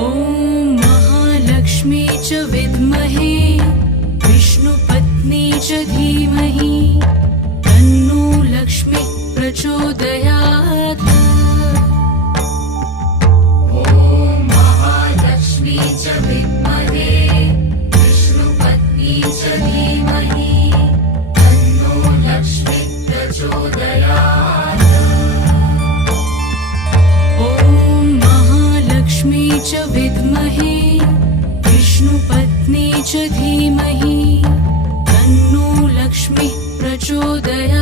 ॐ महालक्ष्मी च विद्महे विष्णुपत्नी च धीमहि तन्नो लक्ष्मी प्रचोदयात्। ॐ महालक्ष्मी च विद्महे विष्णुपत्नी च धीमहि तन्नो लक्ष्मी प्रचोदयात्। ॐ महालक्ष्मी च विद्महे विष्णुपत्नी च धीमहि तन्नो लक्ष्मी प्रचोदयात्।